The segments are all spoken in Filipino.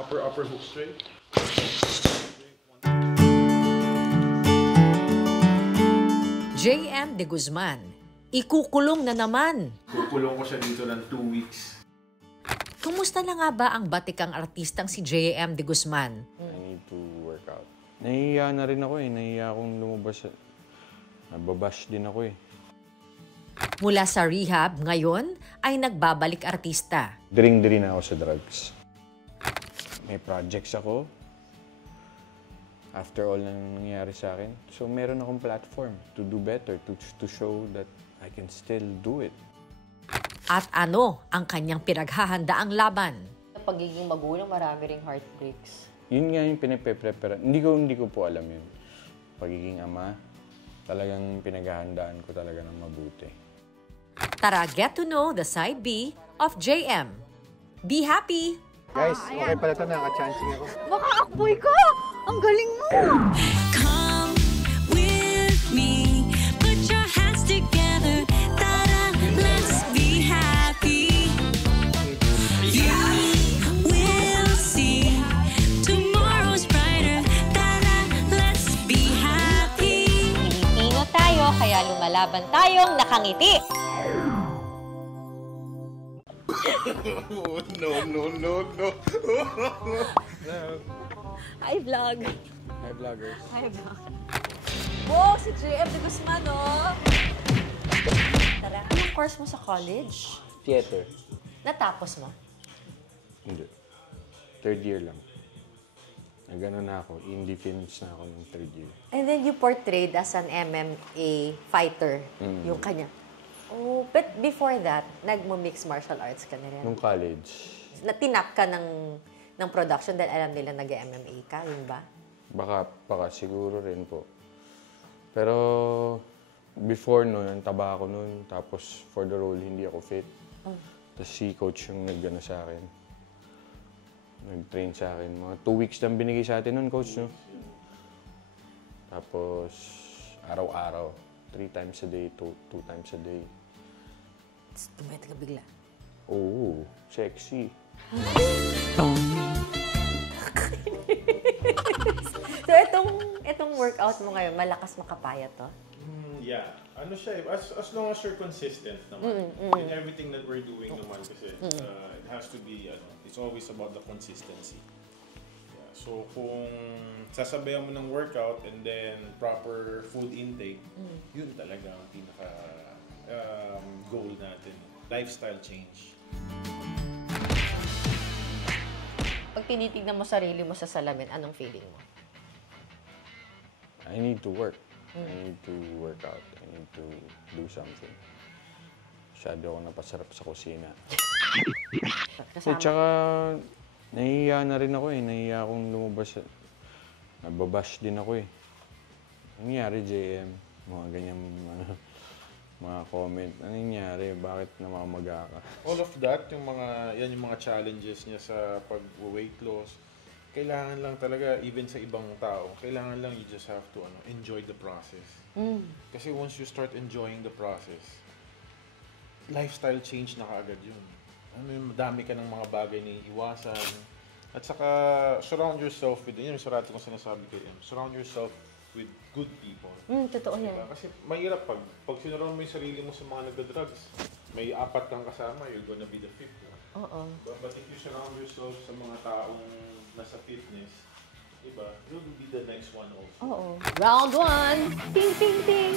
Upper hook straight. JM De Guzman, ikukulong na naman. Kukulong ko siya dito ng 2 weeks. Kumusta na nga ba ang batikang artistang si JM De Guzman? I need to work out. Nahihiya na rin ako eh. Nahihiya akong lumabas. Nababash din ako eh. Mula sa rehab, ngayon ay nagbabalik artista. Diring-diri na ako sa drugs. May projects ako. After all na nangyayari sa akin. So meron akong platform to do better, to show that I can still do it. At ano ang kanyang pinaghahandaang laban? Sa pagiging magulang, marami ring heartbreaks. Yun nga yung pinape-prepare. Hindi ko po alam yun. Pagiging ama, talagang pinaghahandaan ko talaga ng mabuti. Tara, get to know the side B of JM. Be happy! Guys, okay pala ito, naka-chancing ako. Baka akboy ka! Ang galing mo! Come with me, put your hands together, ta-da, let's be happy. You will see tomorrow's brighter, ta-da, let's be happy. Pilipino tayo, kaya lumalaban tayong nakangiti. No. Hi, vlog! Hi, vloggers. Hi, vlog. Oh, si JM De Guzman, oh! Tara, anong course mo sa college? Theater. Natapos mo? Hindi. 3rd year lang. Nagano na ako. Indie films na ako ng 3rd year. And then you portrayed as an MMA fighter, yung kanya. Oh, but before that, nagmo-mixed martial arts ka na rin. Nung college, Natinap ka ng production dahil alam nila nag-MMA ka, yun ba? baka siguro rin po. Pero before noon, ang taba ako noon. Tapos for the role, hindi ako fit. Tapos si coach yung nag-ano sa akin. Nag-train sa akin. Mga 2 weeks lang binigay sa atin noon, coach, no? Tapos araw-araw. 3 times a day, 2 times a day. Tapos tumayat ka bigla. Oo, sexy. So, itong workout mo ngayon, malakas makapayat to? Yeah. Ano siya, as long as you're consistent naman. In everything that we're doing naman kasi it has to be, it's always about the consistency. Yeah. So kung sasabayan mo ng workout and then proper food intake, yun talaga ang pinaka goal natin. Lifestyle change. Pag tinitignan mo sarili mo sa salamin, anong feeling mo? I need to work. I need to work out. I need to do something. Masyado ako napasarap sa kusina. At saka, nahihiya na rin ako eh. Nahihiya akong lumabas. Nababash din ako eh. Nangyari, JM? Mga ganyan, mga comment. Ano nangyari? Bakit namamaga ka? All of that, yan yung mga challenges niya sa pag-weight loss. Kailangan lang talaga, even sa ibang tao, kailangan lang you just have to enjoy the process. Kasi once you start enjoying the process, lifestyle change na kaagad yun. Madami ka ng mga bagay na iiwasan. At saka, surround yourself with, yun yung sarati kong sinasabi kayo, surround yourself with good people. Totoo yan. Diba? Kasi mahirap pag sinurround mo yung sarili mo sa mga nagda-drugs, may 4 kang kasama, you're gonna be the 5th. Oo. But if you surround yourself sa mga taong nasa fitness, diba, you'll be the next one also. Oo. Round 1! Ting, ting, ting!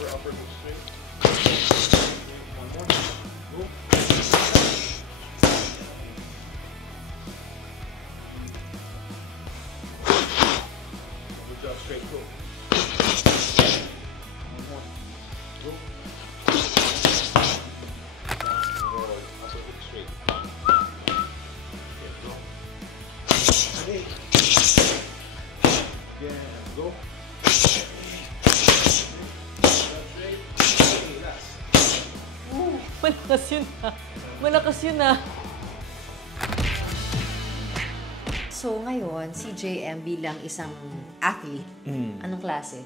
Upper hook straight. One more. Go. Good job, straight. Go. One more. Go. Roll. Upper hook straight. Okay, go. Hey. Yeah, go. Straight. Malakas yun ah. Malakas yun ah. So ngayon, si JM bilang isang athlete, anong klase?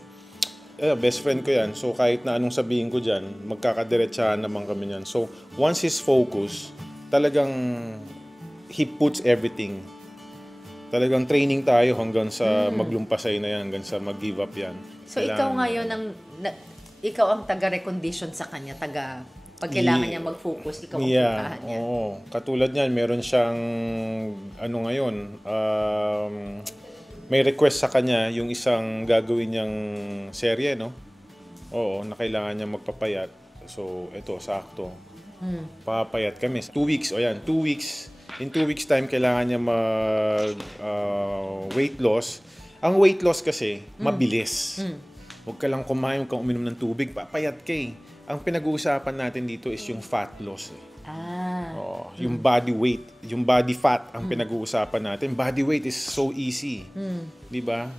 Best friend ko yan. So, kahit na anong sabihin ko dyan, magkakadiretsahan naman kami yan. So, once he's focused, talagang he puts everything. Talagang training tayo hanggang sa maglumpasay na yan, hanggang sa mag-give up yan. So ikaw ngayon, ikaw ang taga-recondition sa kanya, pag kailangan niya mag-focus, ikaw ang puntahan niya. Oo. Katulad niyan, meron siyang, ngayon, may request sa kanya yung isang gagawin niyang serye, no? Oo, na kailangan niya magpapayat. So, ito, sakto. Papayat kami. 2 weeks, 2 weeks. In 2 weeks time, kailangan niya weight loss. Ang weight loss kasi, mabilis. Huwag ka lang kumain, huwag kang uminom ng tubig, papayat ka eh. Ang pinag-uusapan natin dito is yung fat loss eh. Yung body weight, yung body fat ang pinag-uusapan natin. Body weight is so easy. 'Di ba?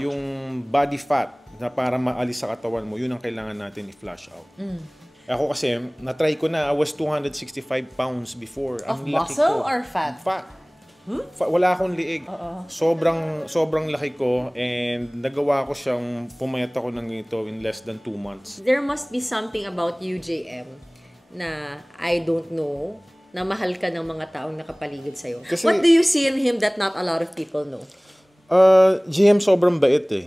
Yung body fat na para maalis sa katawan mo, yun ang kailangan natin i-flush out. Ako kasi, na-try ko na, I was 265 pounds before. Of Ang laki muscle ko. or fat? Fat. Wala akong liig. Sobrang laki ko and nagawa ko siyang pumayat ako ng ito in less than 2 months. There must be something about you, JM, na I don't know, na mahal ka ng mga taong nakapaligid sa'yo. Kasi- What do you see in him that not a lot of people know? GM sobrang bait eh.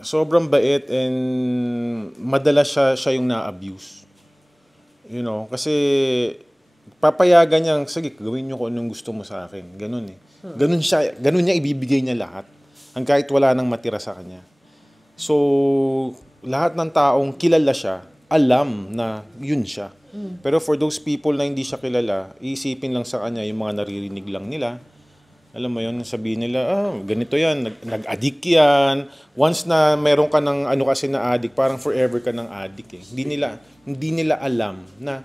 Sobrang bait and madalas siya yung na-abuse. You know, kasi papayagan niya, sige, gawin niyo kung anong gusto mo sa akin. Ganun eh. Ganun niya ibibigay niya lahat. Ang kahit wala nang matira sa kanya. So, lahat ng taong kilala siya, alam na yun siya. Pero for those people na hindi siya kilala, iisipin lang sa kanya yung mga naririnig lang nila. Alam mo yun, sabihin nila, ganito yan, nag-addict yan. Once na meron ka ng kasi na addict, parang forever ka ng addict eh. Hindi nila alam na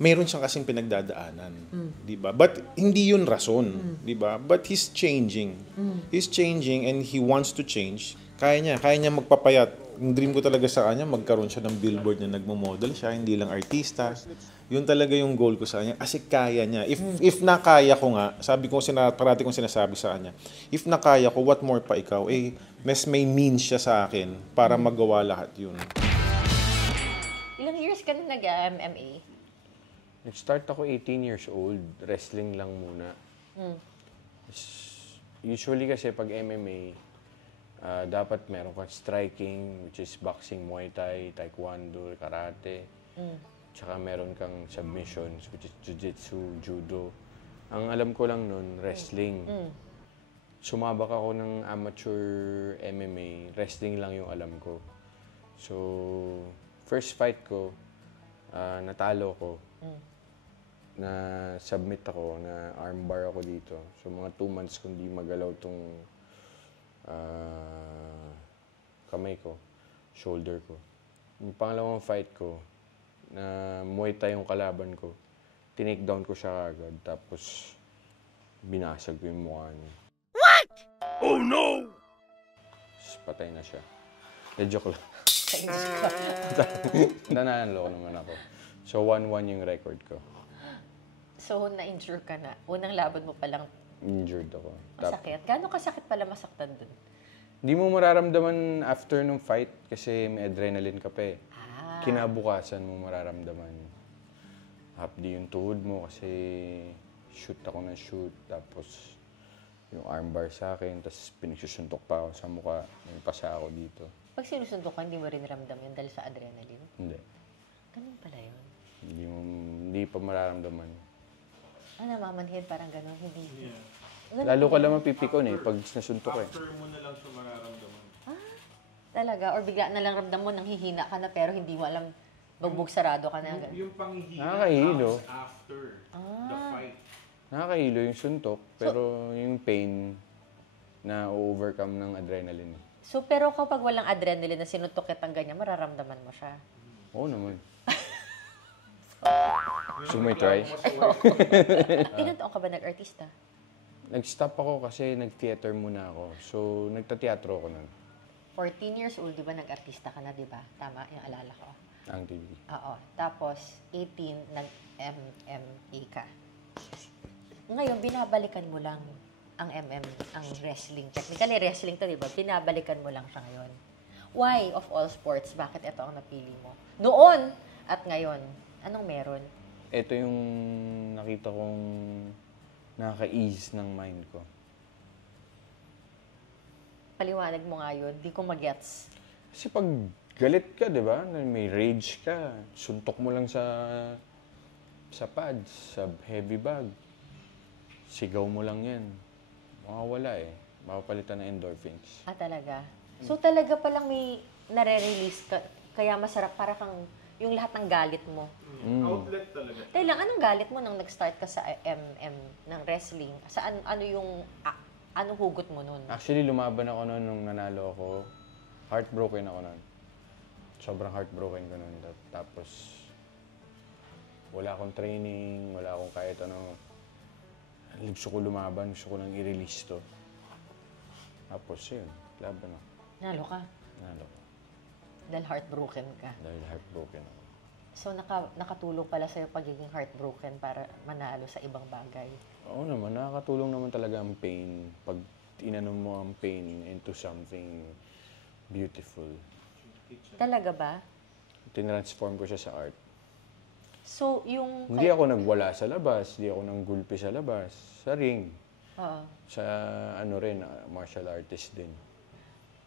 meron siyang kasing pinagdadaanan, 'di ba? But hindi 'yun rason, 'di ba? But he's changing. He's changing and he wants to change. Kaya niya magpapayat. Yung dream ko talaga sa kanya, magkaroon siya ng billboard na nagmo-model siya, hindi lang artista. 'Yun talaga yung goal ko sa kanya kasi kaya niya. If nakaya ko nga, sabi ko parati kong sinasabi sa kanya, if nakaya ko, what more pa ikaw? Mas may means siya sa akin para magawa lahat 'yun. Ilang years ka na nag-MMA? Nag-start ako 18 years old. Wrestling lang muna. Usually kasi pag MMA, dapat meron kang striking, which is boxing, Muay Thai, Taekwondo, Karate. Tsaka meron kang submissions, which is Jiu-Jitsu, Judo. Ang alam ko lang nun, wrestling. Sumabak ako ng amateur MMA, wrestling lang yung alam ko. So, first fight ko, natalo ko. Na submit ako, na armbar ako dito. So, mga 2 months kung di magalaw tong kamay ko, shoulder ko. Yung pangalawang fight ko, na Muay Thai yung kalaban ko, tinake down ko siya agad, tapos binasag ko yung mukha niya. What? Oh no! Tapos patay na siya. Joke lang. Nananalo naman ako. So, 1-1 yung record ko. So, na-injure ka na. Unang laban mo palang Injured ako. masakit. Gano'ng kasakit pala masaktan dun? Hindi mo mararamdaman after nung fight kasi may adrenaline ka pa eh. Kinabukasan mo mararamdaman. Hapdi yung tuhod mo kasi shoot ako ng shoot. Tapos yung armbar sa akin. Tapos pinagsusuntok pa ako sa mukha. May pasa ako dito. Pag sinusuntok ka, hindi mo rin ramdam yun dahil sa adrenaline? Hindi. Ganun pala yun. Hindi pa mararamdaman. Namamanhid, parang gano'n, hindi. Lalo ka lang mapipikon eh pag nasuntok eh. After mo na lang siya mararamdaman. Talaga? Or bigla na lang ramdam mo, nanghihina ka na pero hindi mo alam, bugbog sarado ka na. Yung panghihina Nakakahilo. comes after the fight. Nakakahilo yung suntok, pero yung pain na overcome ng adrenaline. So, pero kapag walang adrenaline na sinuntok kitang ganyan, mararamdaman mo siya. Oo naman. So may try? Ilan taon ka ba nag-artista? Nag-stop ako kasi nag-theater muna ako. So, nagta-teatro ako nun. 14 years old, di ba? Nag-artista ka na, di ba? Tama, yung alala ko. Ang TV. Oo. Tapos, 18, nag-MMA ka. Ngayon, binabalikan mo lang ang ang wrestling. Technically, wrestling to, di ba? Binabalikan mo lang siya ngayon. Why, of all sports, bakit ito ang napili mo? Noon at ngayon, anong meron? Ito yung nakita kong nakaka-ease ng mind ko. Paliwanag mo nga yun. Di ko magets. Kasi pag galit ka, di ba? May rage ka. Suntok mo lang sa pads, sa heavy bag. Sigaw mo lang yan. Mawawala eh. Mapapalitan ng endorphins. Ah, talaga? So, talaga palang may nare-release ka, kaya masarap para kang yung lahat ng galit mo. Outlet talaga. Tayo lang, anong galit mo nang nag-start ka sa MM ng wrestling? Saan, ano yung, anong hugot mo nun? Actually, lumaban ako noon nung nanalo ako. Heartbroken ako noon. Sobrang heartbroken ko noon. Tapos, wala akong training, wala akong kahit ano. Gusto ko lumaban, gusto ko nang i-release to. Tapos yun, laban ako. Nalo ka? Nanalo ko. Dahil heartbroken ka. Dahil heartbroken ako. So, nakatulong pala sa'yo pagiging heartbroken para manalo sa ibang bagay. Oo naman, nakakatulong naman talaga ang pain. Pag inano mo ang pain into something beautiful. Talaga ba? Tinransform ko siya sa art. So, yung... Hindi ako nagwala sa labas, hindi ako nanggulpi sa labas. Sa ring. Oo. Sa ano rin, martial artist din.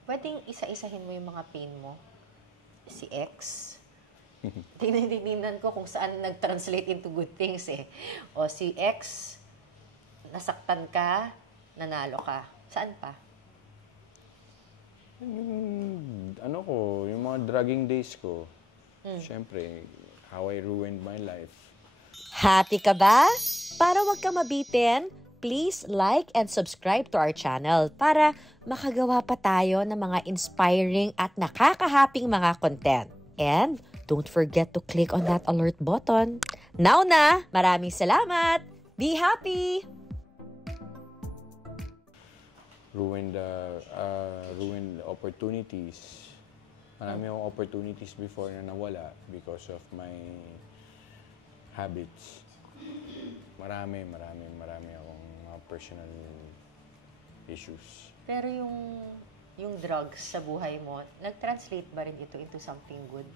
Pwedeng isa-isahin mo yung mga pain mo? Si X? Tinignan ko kung saan nag-translate into good things eh. O si X, nasaktan ka, nanalo ka. Saan pa? Yung, ano ko, yung mga drugging days ko. Siyempre, how I ruined my life. Happy ka ba? Para wag ka mabitin, please like and subscribe to our channel para makagawa pa tayo ng mga inspiring at nakakahaping mga content. And don't forget to click on that alert button. Now na! Maraming salamat! Be happy! Ruined opportunities. Marami akong opportunities before na nawala because of my habits. Marami akong mga personal issues. Pero yung drugs sa buhay mo, nag-translate ba rin ito into something good?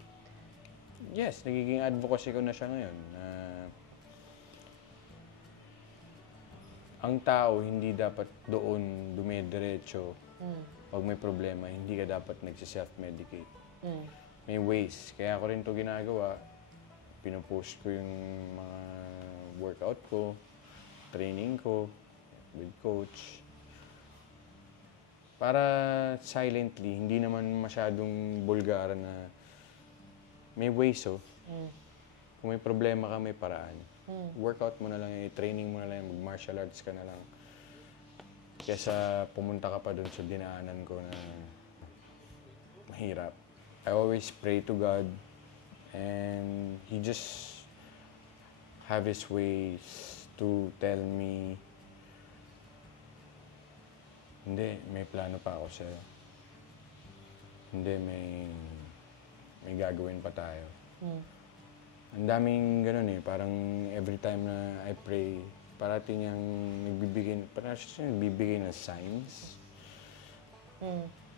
Yes, nagiging advocacy ko na siya ngayon. Ang tao hindi dapat doon dumidiretso. Pag may problema, hindi ka dapat nagsi-self-medicate. May ways. Kaya ako rin ito ginagawa. Pinupost ko yung mga workout ko, training ko, with coach. Para silently, hindi naman masyadong bulgar na may ways, oh. Kung may problema ka, may paraan. Workout mo na lang, training mo na lang, mag-martial arts ka na lang. Kesa pumunta ka pa doon sa dinaanan ko na mahirap. I always pray to God and He just have His ways to tell me, hindi, may plano pa ako sa'yo. Hindi, may gagawin pa tayo. Ang daming ganun eh, parang every time na I pray, parating niyang nagbibigay ng signs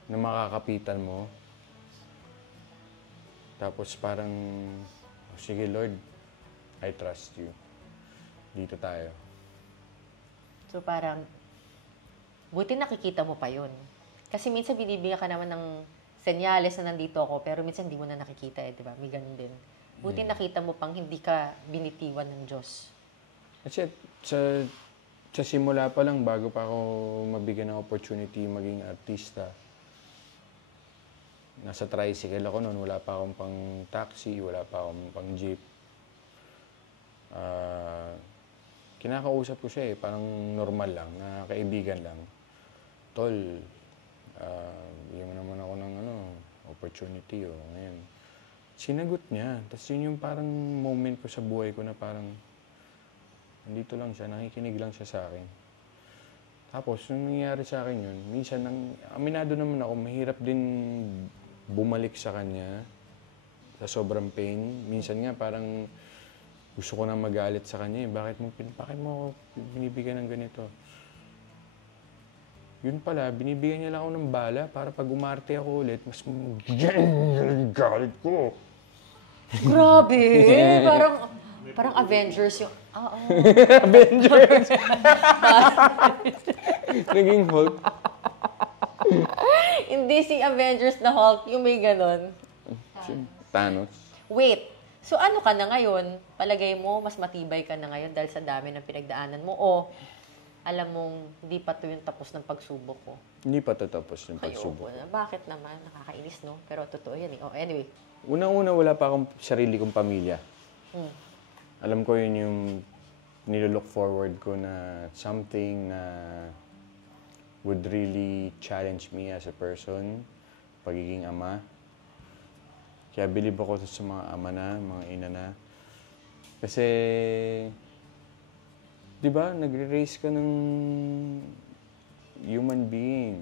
na makakapitan mo. Tapos parang, oh, sige Lord, I trust you. Dito tayo. So parang, buti nakikita mo pa yun. Kasi minsan binibigyan ka naman ng senyales na nandito ako, pero minsan hindi mo na nakikita eh, di ba? May ganun din. Buti nakita mo pang hindi ka binitiwan ng Diyos. Kasi sa simula pa lang, bago pa ako mabigyan ng opportunity maging artista, nasa tricycle ako noon, wala pa akong pang taxi, wala pa akong pang jeep. Kinakausap ko siya eh, parang normal lang, na kaibigan lang. Tol, bigyan mo naman ako ng opportunity ngayon. Sinagot niya. Tapos yun yung parang moment ko sa buhay ko na parang nandito lang siya, nakikinig lang siya sa akin. Tapos, nung nangyari sa akin yun, minsan, aminado naman ako, mahirap din bumalik sa kanya sa sobrang pain. Minsan nga parang gusto ko na magalit sa kanya eh. Bakit mo ako binibigyan ng ganito? Yun pala, binibigyan niya lang ako ng bala para pag umarte ako ulit, mas galit ko. Grabe! Parang Avengers yung... Oo. Avengers! Naging Hulk. Hindi si Avengers na Hulk, yung may ganon. Thanos. Wait, so ano ka na ngayon? Palagay mo, mas matibay ka na ngayon dahil sa dami ng pinagdaanan mo? O alam mong hindi pa to yung tapos ng pagsubok ko? Hindi pa tatapos yung Ayoko pagsubok. na. Bakit naman? Nakakainis, no? Pero totoo yan eh. Oh, anyway. Unang-una, wala pa akong sarili kong pamilya. Hmm. Alam ko yun yung nilolook forward ko na something na would really challenge me as a person, pagiging ama. Kaya believe ako sa mga ama na, mga ina na. Kasi, di ba, nagre-raise ka ng human being.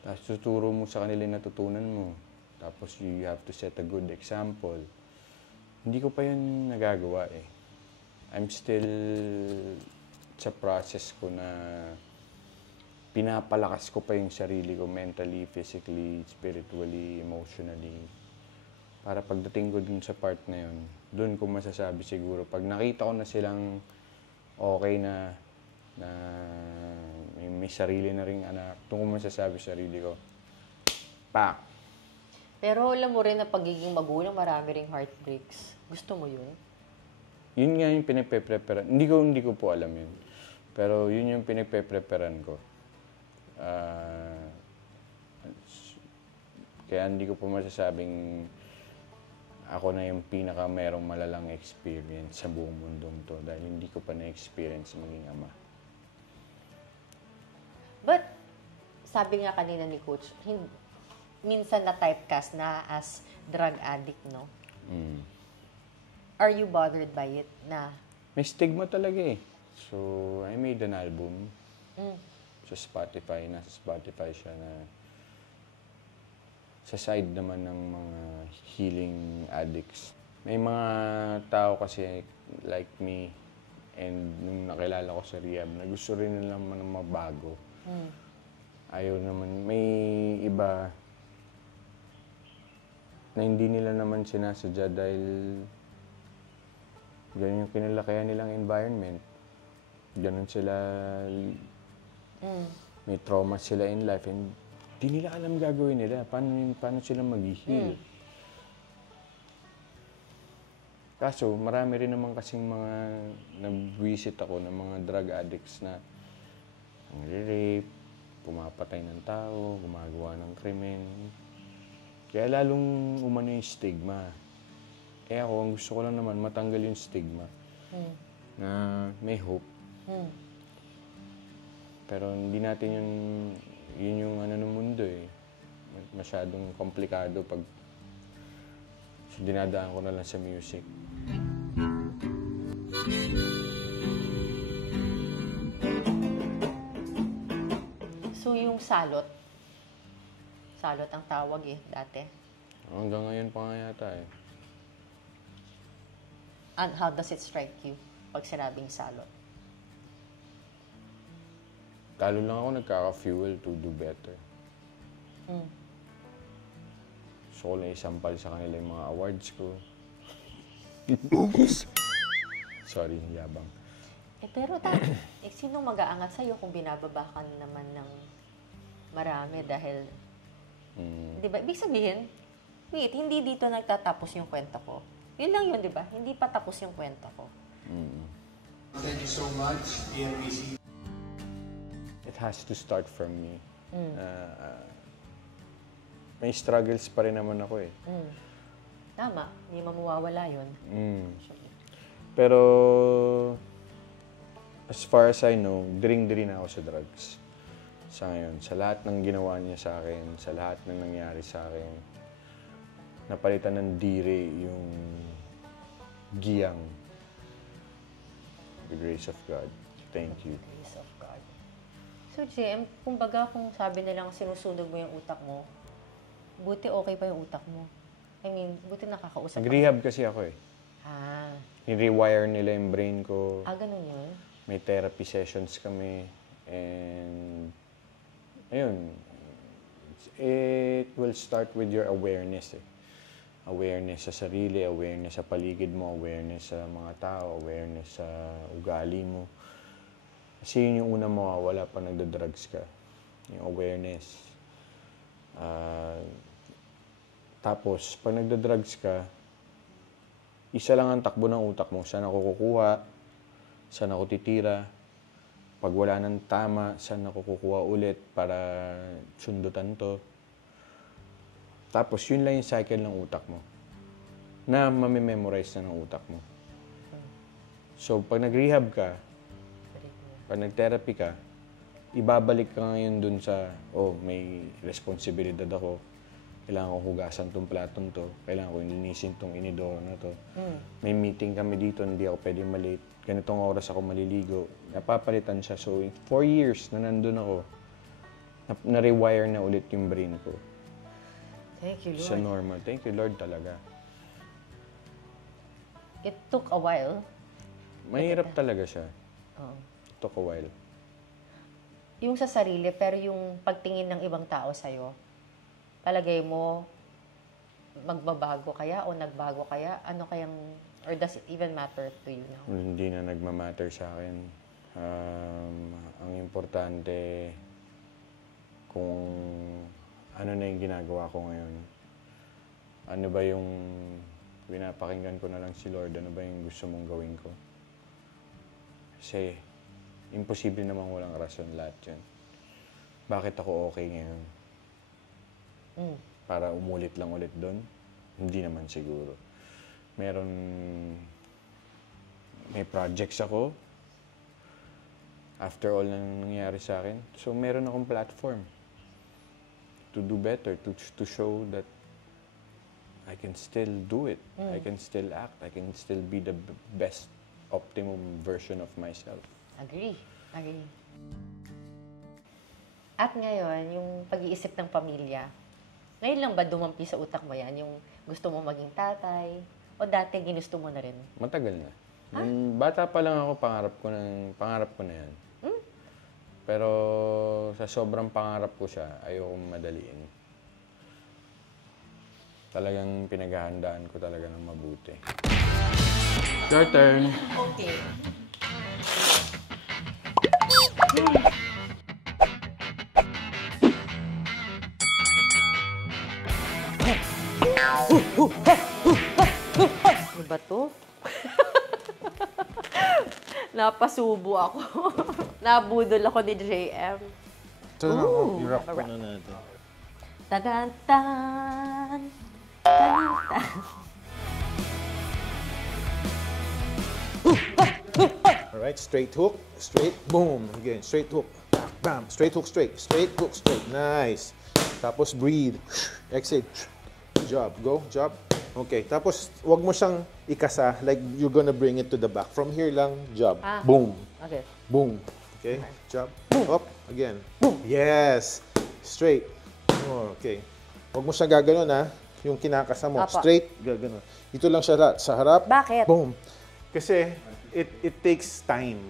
Tapos tuturo mo sa kanila yung natutunan mo. Tapos you have to set a good example. Hindi ko pa yun nagagawa eh. I'm still sa process ko na pinapalakas ko pa yung sarili ko mentally, physically, spiritually, emotionally. Para pagdating ko dun sa part na yun, dun ko masasabi siguro, pag nakita ko na silang okay na may sarili na ring anak, dun ko masasabi sa sarili ko, pak! Pero alam mo rin na pagiging magulang, marami ring heartbreaks. Gusto mo yun? Yun nga yung pinagpe-preparan. Hindi ko po alam yun. Pero yun yung pinagpe-preparan ko. Kaya hindi ko po masasabing ako na yung pinaka merong malalang experience sa buong mundong to dahil hindi ko pa na-experience maging ama. But, sabi nga kanina ni Coach, minsan na typecast na as drug addict, no? Mm. Are you bothered by it na? May stigma talaga eh. So, I made an album sa Spotify. Nasa Spotify siya na sa side naman ng mga healing addicts. May mga tao kasi like me and nung nakilala ko sa rehab na gusto rin nila naman mabago. Ayaw naman. May iba na hindi nila naman sinasadya dahil ganun yung kinalakihan nilang environment. Ganun sila, may trauma sila in life and di nila alam gagawin nila. Paano sila mag-heal? Kaso, marami rin naman kasing mga nag-visit ako ng mga drug addicts na nangre-rape, pumapatay ng tao, gumagawa ng krimen. Kaya lalong umano yung stigma. Eh ako, ang gusto ko lang naman matanggal yung stigma na may hope. Pero hindi natin yun yung ano ng mundo eh. Masyadong komplikado pag dinadaan ko na lang sa music. So, yung salot ang tawag eh, dati. Hanggang ngayon pa nga yata eh. And how does it strike you pag sinabing salot? Lalo lang ako nagkaka-fuel to do better. Gusto ko lang isampal sa kanila yung mga awards ko. Sorry, yabang. Pero sinong mag-aangat sa'yo kung binababa ka naman ng marami dahil, di ba? Ibig sabihin, wait, hindi dito nagtatapos yung kwento ko. Yun lang yun, di ba? Hindi pa tapos yung kwento ko. Thank you so much, PNPC. It has to start from me. May struggles pa rin naman ako eh. Tama, hindi mawawala yun. Pero, as far as I know, diring-diri na ako sa drugs. Sa ngayon, sa lahat ng ginawa niya sa akin, sa lahat ng nangyari sa akin, napalitan ng dire yung giyang. The grace of God. Thank you. Grace of God. So, JM, kumbaga kung sabi nilang sinusunog mo yung utak mo, buti okay pa yung utak mo. I mean, buti nakakausap. Nag-rehab kasi ako eh. Ah, Ni-rewire nila yung brain ko. ganun yun. May therapy sessions kami. And, ayun, it will start with your awareness eh. Awareness sa sarili, awareness sa paligid mo, awareness sa mga tao, awareness sa ugali mo. Kasi yun yung una mawawala pa nagda-drugs ka. Yung awareness. Tapos, pag nagda-drugs ka, isa lang ang takbo ng utak mo. Saan ako kukuha? Saan ako titira? Pag wala ng tama, saan ako kukuha ulit para sundutan to? Tapos, yun lang yung cycle ng utak mo na mamememorize na ng utak mo. So, pag nag-rehab ka, pag nag-therapy ka, ibabalik ka ngayon dun sa, may responsibilidad ako. Kailangan ko hugasan tong platong to. Kailangan ko linisin tong inidoro na to. May meeting kami dito, hindi ako pwede malate. Ganitong oras ako maliligo. Napapalitan siya. So, 4 years na nandun ako, na-rewire na ulit yung brain ko. Thank you, Lord. Sa normal. Thank you, Lord, talaga. It took a while. Mahirap talaga siya. Oo. It took a while. Yung sa sarili, pero yung pagtingin ng ibang tao sa'yo, palagay mo, magbabago kaya o nagbago kaya? Ano kayang, or does it even matter to you now? Hindi na nagmamatter sa akin. Ang importante, kung ano na yung ginagawa ko ngayon. Ano ba yung pinapakinggan ko na lang si Lord? Ano ba yung gusto mong gawin ko? Kasi, imposible namang walang rason lahat yan. Bakit ako okay ngayon? Para umulit lang ulit doon? Hindi naman siguro. May projects ako after all na nangyayari sa akin. So, meron akong platform to do better, to show that I can still do it. I can still act. I can still be the best optimum version of myself. Agree. At ngayon, yung pag-iisip ng pamilya, ngayon lang ba dumampi sa utak mo yan? Yung gusto mo maging tatay? O dati ginusto mo na rin? Matagal na. Nung bata pa lang ako, pangarap ko na yan. Pero sa sobrang pangarap ko siya, ayokong madaliin. Talagang pinaghahandaan ko talaga ng mabuti. Your turn. Okay. Ano ba to? Napasubo ako. Nabudol ako ni JM. Ito na, i-rock ko na natin. Tadantan! Tadantan! Alright, straight hook, straight, boom. Again, straight hook, bam, straight hook, straight hook, straight. Nice. Tapos breathe. Exhale. Good job. Go, job. Okay, tapos wag mo siyang ikasa, like you're gonna bring it to the back. From here lang, job. Boom. Okay. Boom. Okay, job. Up, again. Boom. Yes. Straight. Oh, okay. Wag mo siyang gaganon ha. Yung kinakasa mo. Apa. Straight, gaganon. Ito lang siya sa harap. Bakit? Boom. Kasi it takes time.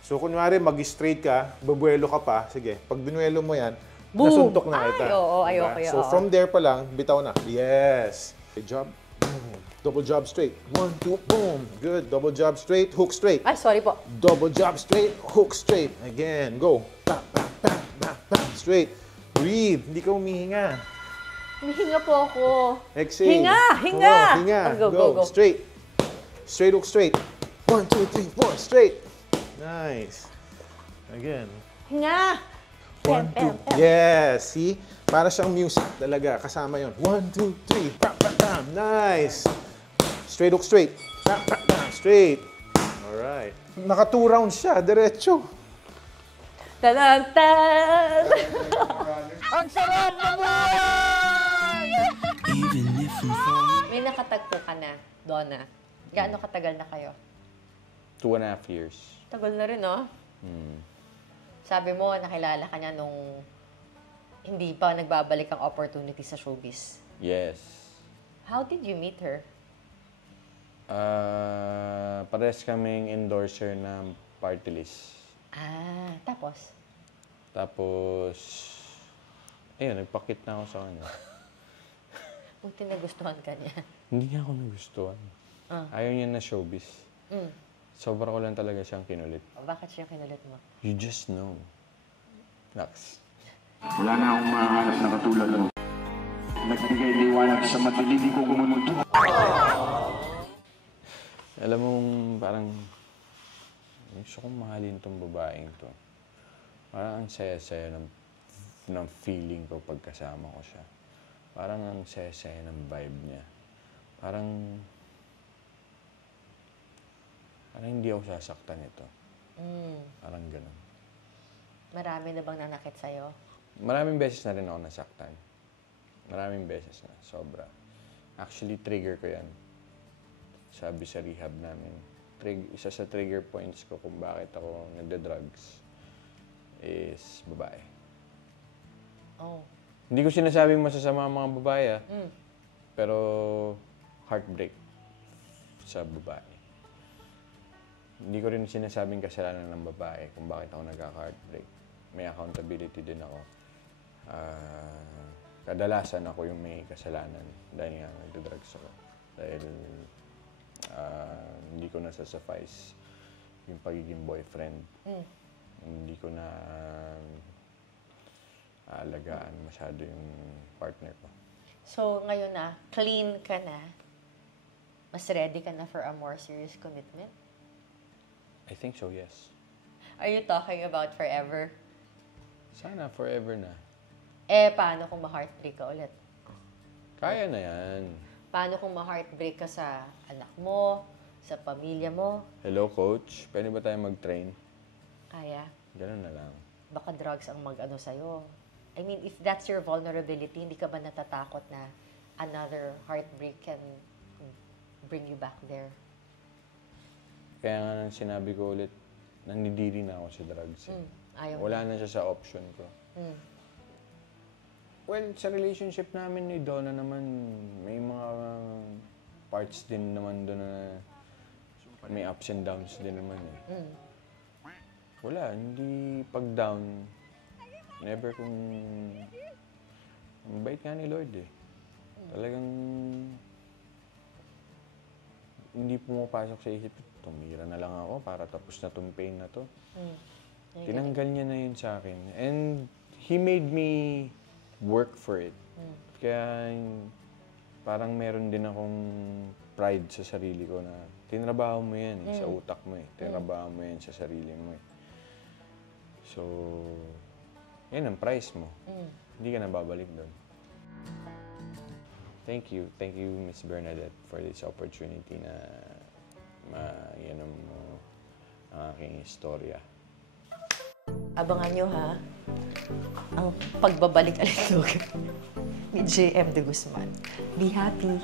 So, kunwari, mag-straight ka, babuelo ka pa, sige, pag binuelo mo yan, Boom! nasuntok na kita. Ay, oo, ayoko yan, So, oo. from there pa lang, bitaw na. Yes. Okay, job. Boom. Double job straight. 1, 2, boom. Good. Double job straight, hook straight. Ay, sorry po. Double job straight, hook straight. Again, go. Bam, bam, bam, bam, bam. Straight. Breathe. Hindi ka humihinga. Humihinga po ako. Exhale. Hinga! Oo, hinga. Oh, go. Straight. Straight hook straight. 1, 2, 3, 4. Straight. Nice. Again. Hinga! 1, 2. Yes. See? Para siyang music talaga. Kasama yon. 1, 2, 3. Bam, bam, bam. Nice. Straight hook straight. Bam, bam, bam. Straight. Alright. Naka 2 rounds siya. Diretso. Tadantan! May nakatagpo ka na, Donna. Gaano katagal na kayo? 2.5 years. Tagal na rin, no? Sabi mo, nakilala ka niya nung hindi pa nagbabalik ang opportunity sa showbiz. Yes. How did you meet her? Parehas kaming endorser ng party list. Tapos? Tapos, ayun, nagpakit na ako sa kanya. Buti nagustuhan ka niya. Hindi niya ako nagustuhan. Ayaw niya na showbiz. Sobra ko lang talaga siyang kinulit. Bakit siya kinulit mo? You just know. Nax. Wala na akong mahanap na katulad mo. Nagbigay liwanag sa madilim ko kumundo. Alam mo, parang gusto kong mahalin tong babaeng to. Parang ang saya-saya ng feeling ko pagkasama ko siya. Parang ang saya-saya ng vibe niya. Parang hindi ako sasaktan ito. Parang ganun. Marami na bang nanakit sa'yo? Maraming beses na rin ako nasaktan. Maraming beses na, sobra. Actually, trigger ko yan. Sabi sa rehab namin, isa sa trigger points ko kung bakit ako nagda-drugs is babae. Oh. Hindi ko sinasabing masasama ang mga babae, pero heartbreak sa babae. Hindi ko rin sinasabing kasalanan ng babae kung bakit ako nagka-heartbreak. May accountability din ako. Kadalasan ako yung may kasalanan dahil nga nagda-drugs ako. Dahil hindi ko na-suffice yung pagiging boyfriend. Hindi ko na aalagaan masyado yung partner ko. So, ngayon na, clean ka na, mas ready ka na for a more serious commitment? I think so, yes. Are you talking about forever? Sana forever na. Paano kung ma-heartbreak ka ulit? Kaya na yan. Paano kung ma-heartbreak ka sa anak mo, sa pamilya mo? Hello, coach. Pwede ba tayo mag-train? Kaya? Ganun na lang. Baka drugs ang mag-ano sa'yo. I mean, if that's your vulnerability, hindi ka ba natatakot na another heartbreak can bring you back there? Kaya nga nang sinabi ko ulit, nandidiri na ako sa drugs. Ayaw Wala na siya sa option ko. Well, sa relationship namin ni Donna naman, may mga parts din naman doon na may ups and downs din naman eh. Wala, hindi pag down, never kung... Ang bait nga ni Lord eh. Talagang hindi pumapasok sa isip, tumira na lang ako para tapos na tong pain na to. Tinanggal niya na yun sa akin. And He made me work for it. Kaya parang meron din akong pride sa sarili ko na tinrabaho mo yan sa utak mo eh. Tinrabaho mo yan sa sarili mo eh. So, yan ang price mo. Hindi ka na babalik doon. Thank you, Miss Bernadette, for this opportunity na ma-yanom mo ang aking istorya. Abangan nyo ha, ang pagbabalik alintog ni JM de Guzman. Be happy!